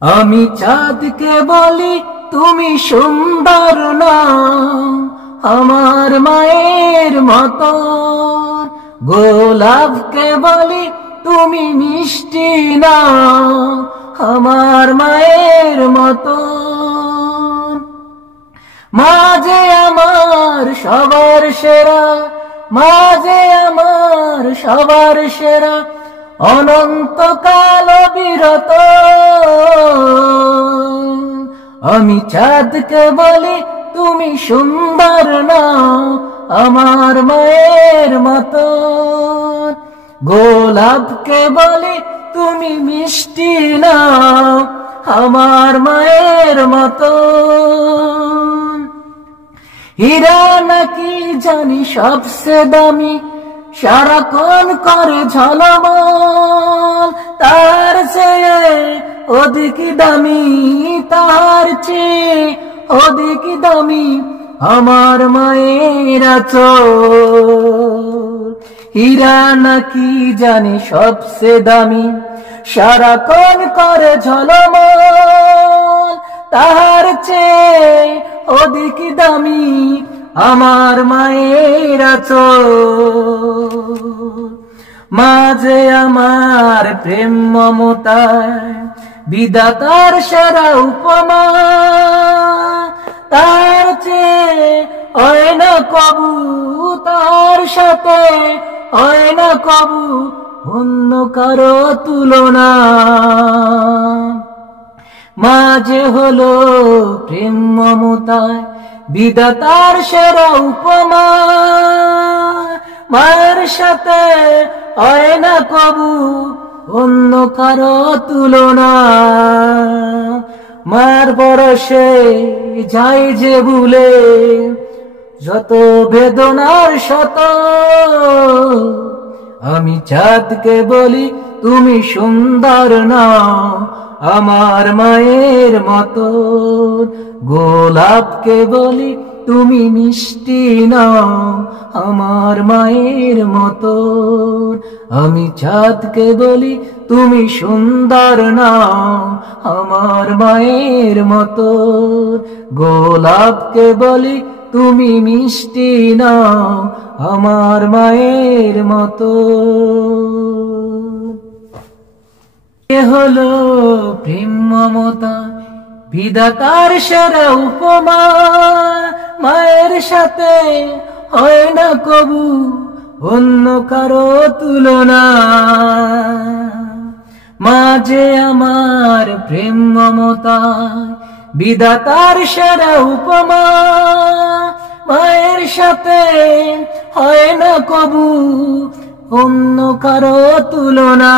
আমি চাঁদকে বলি তুমি সুন্দর না, আমার মায়ের মতো। গোলাপকে বলি তুমি মিষ্টি না, আমার মায়ের মতো। মাঝে আমার সবার সেরা, মাঝে আমার সবার সেরা, অনন্তকাল বিরত। আমি চাঁদকে বলি তুমি সুন্দর না, আমার মায়ের মতো। গোলাপকে বলি তুমি মিষ্টি না, আমার মায়ের মতো। হীরা নাকি জানি সবচেয়ে দামি, সারাক্ষণ করে ঝলমল, তার চেয়ে অধিক দামি, তার চেয়ে অধিক দামি আমার মায়ের আঁচল। হীরা নাকি জানি সবচেয়ে দামি, সারাক্ষণ করে ঝলমল, তার চেয়ে অধিক দামি আমার মায়ের আঁচল। মাঝে আমার প্রেম মমতায় বিধাতার সেরা উপমা, তার চেয়ে হয় না কবু, তার সাথে হয় না কবু অন্য কারো তুলনা। মাঝে হলো প্রেম মমতায় বিধাতার সেরা উপমা, মায়ের সাথে হয় না কবু অন্য কারো তুলনা। মার পরশে যাই যে ভুলে যত বেদনার শত, আমি চাঁদকে বলি তুমি সুন্দর না, আমার মায়ের মতো। গোলাপকে বলি তুমি মিষ্টি না, আমার মায়ের মতো। আমি চাঁদকে বলি তুমি সুন্দর না, আমার মায়ের মতো। গোলাপকে বলি তুমি মিষ্টি না, আমার মায়ের মতো। এ হলো প্রেম মমতা বিধাতার সেরা উপমা, মায়ের সাথে হয় না কবু অন্য কারো তুলনা। মাঝে আমার প্রেম মমতা বিধাতার সেরা উপমা, মায়ের সাথে হয় না কবু অন্য কারো তুলনা।